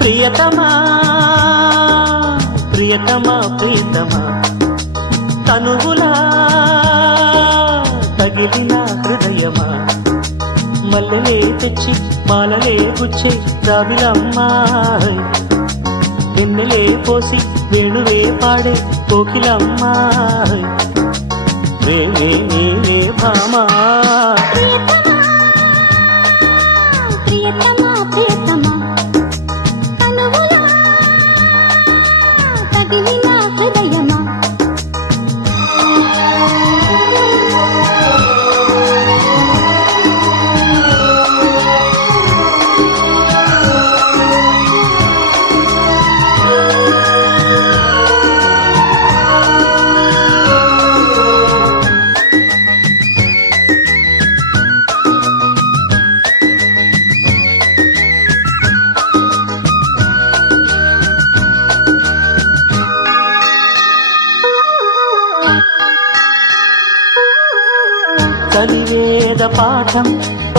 ప్రియతమా ప్రియతమా ప్రియతమా తనువులా తగిలిన హృదయమా మల్లెలే తెచ్చి మాలలే గుచ్చే రావిలమ్మా వెన్నెలే పోసి వేణువే పాడే కోకిలమ్మా వేలే నీవే భామా ప్రియతమా ప్రియతమా తనువులా తగిలిన హృదయమా కలివేద పాఠం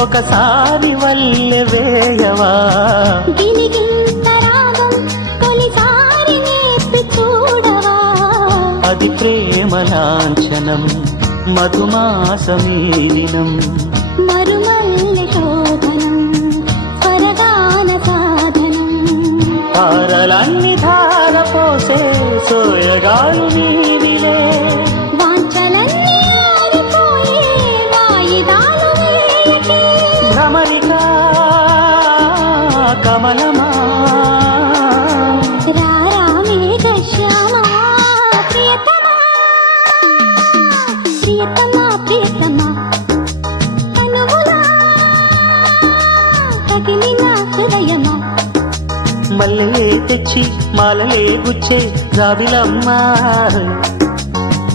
ఒకసారి వల్లె వేయవా గిలిగింత రాగం తొలిసారి నేర్పి చూడవా అది ప్రేమ లాంఛనం మధుమాసమీదినం మరుమల్లె శోభనం స్వరగాన సాధనం తారలన్ని ధార పోసే సోయగాలు నీవిలే వాంఛలన్నీ ఆరిపోయే వాయిదాలు వేయకే భ్రమరికా కమలమా రారా మేఘశ్యామా ప్రియతమా ప్రియతమా ప్రియతమా తనువులా తగిలిన హృదయమా మల్లెలే తెచ్చి మాలలే గుచ్చే జాబిలమ్మా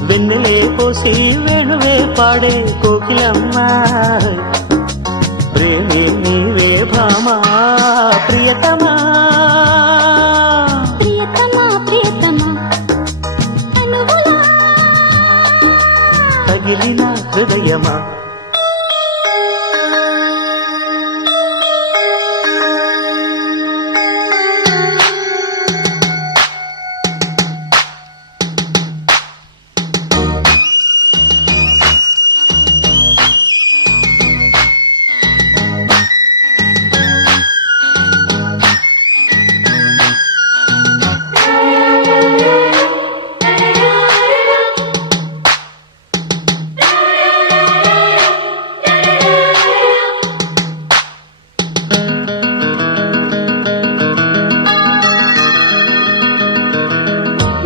వెన్నెలే పోసి వేణువే పాడే కోకిలమ్మా ప్రేమే నీవే భామా ప్రియతమా ప్రియతమా ప్రియతమా తనువులా తగిలిన హృదయమా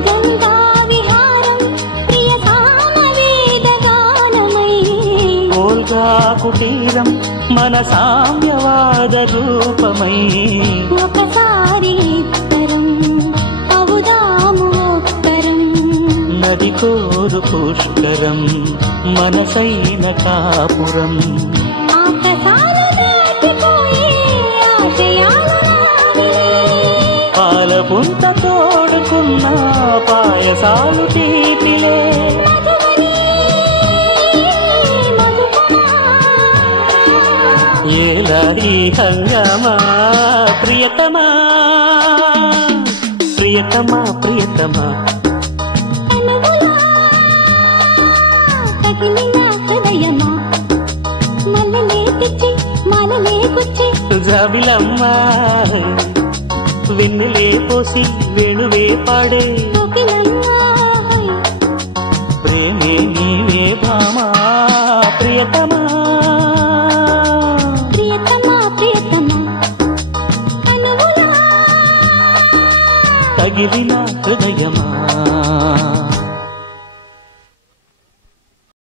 గంగా విహారం ప్రియ సామవేద గానమై ఓల్గా కుటీరం మన సామ్యవాద రూపమై ఒకసారి ఇద్దరం అవుదాము ఒక్కరం నది కోరు పుష్కరం మనసైన కాపురం ఆకాశాలు దాటిపోయే ఆశయాల నావిలే పాల పుంత తోడుకున్న పాయసాలు తీపిలే మధువని మధుపమా ఏలా ఈ హంగామా ప్రియతమా ప్రియతమా ప్రియతమా తనువులా తగిలిన హృదయమా మల్లెలే తెచ్చి మాలలే గుచ్చి జాబిలమ్మా వెన్నెలే పోసి వేణువే పాడే కోకిలమ్మా ప్రేమే నీవే భామా ప్రియతమా ప్రియతమా ప్రియతమా తనువులా తగిలిన హృదయమా